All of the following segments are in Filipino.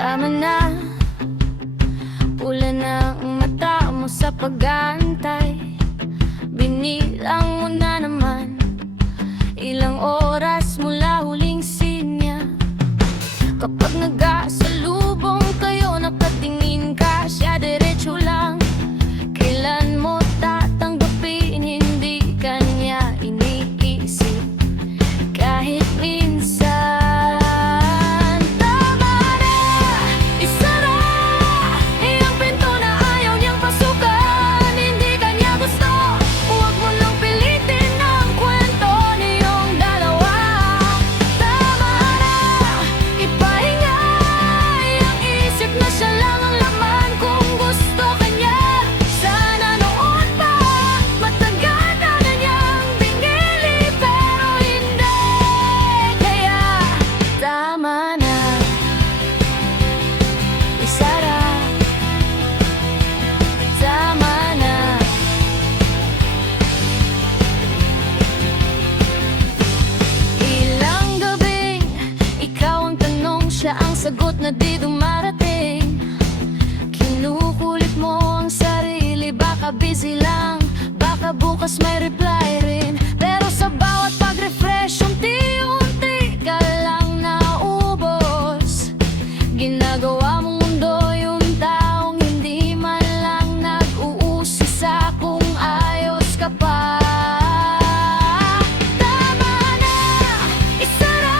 Tama na, pula na ang mata mo sa pag-aantay. Binilang mo na naman ilang oras mula huling sinya. Kapag nagkasalubong kayo, nakatingin ka siya diretso lang. Kailan mo tatanggapin, hindi kanya iniisip kahit minsan. Tama na, isara iyang pinto na ayaw niyang pasukan. Hindi kanya gusto, huwag mo lang pilitin ang kwento niyong dalawa. Tama na, ipahinga iyang isip na siya lang ang laman. Kung gusto kanya, sana noon pa matagal na niyang binili, pero hindi. Kaya tama na, isara. Tama na. Ilang gabing ikaw ang tanong, siya ang sagot na di dumarating. Kinukulit mo ang sarili, baka busy lang, baka bukas may reply rin. Pero sa bawat pag-refresh, unti-unti ka lang naubos. Ginagawa mong mundo yung taong hindi man lang nag-uusisa kung ayos ka pa. Tama na, isara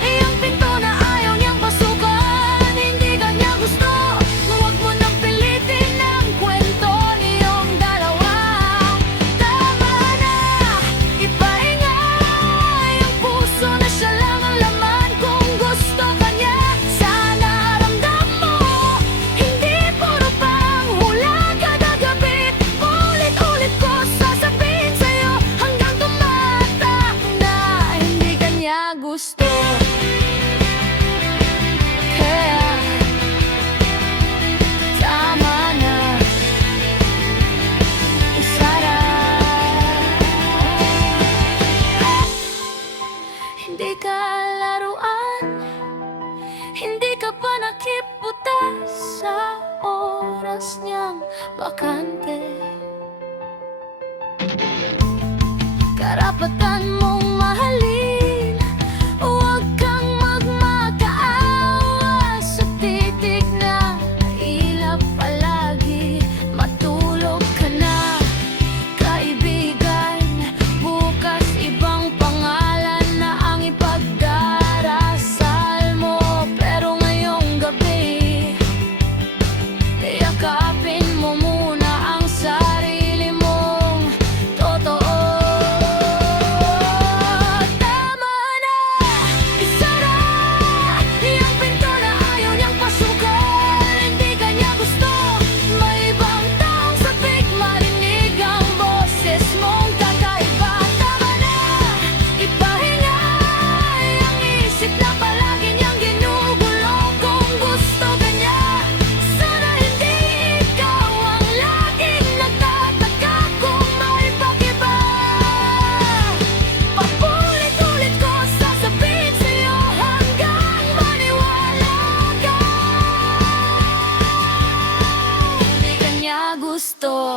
iyang pinto na ayaw niyang pasukan. Hindi kanya gusto, huwag mo nang pilitin ang kwento niyong dalawa. Tama na, ipahinga iyang puso na siya lang ang laman. Kung gusto kanya, sana ramdam mo, hindi puro panghula kada gabi. Ulit-ulit ko sasabihin sa'yo hanggang tumatak na hindi kanya gusto. Kaya tama na, isara. Hindi ka laruan, hindi ka pa nakiputas sa oras niyang bakante. Karapatan mong mahalin, huwag kang magmakaawa sa titig na ilap palagi. Matulog ka na, kaibigan, bukas ibang pangalan na ang ipagdarasal mo. Pero ngayong gabi, yakapin mo muna ang sarili mong totoo. Tama na, isara iyang pinto na ayaw niyang pasukan. Hindi kanya gusto, may ibang taong sabik, marinig ang boses mong kakaiba. Tama na, ipahinga iyang isip na palagi niyang ginugulo. Kung gusto kanya, sana hindi ikaw ang laging nagtataka kung may pakiba. Paulit-ulit ko sasabihin sa'yo hanggang maniwala ka. Hindi kanya gusto.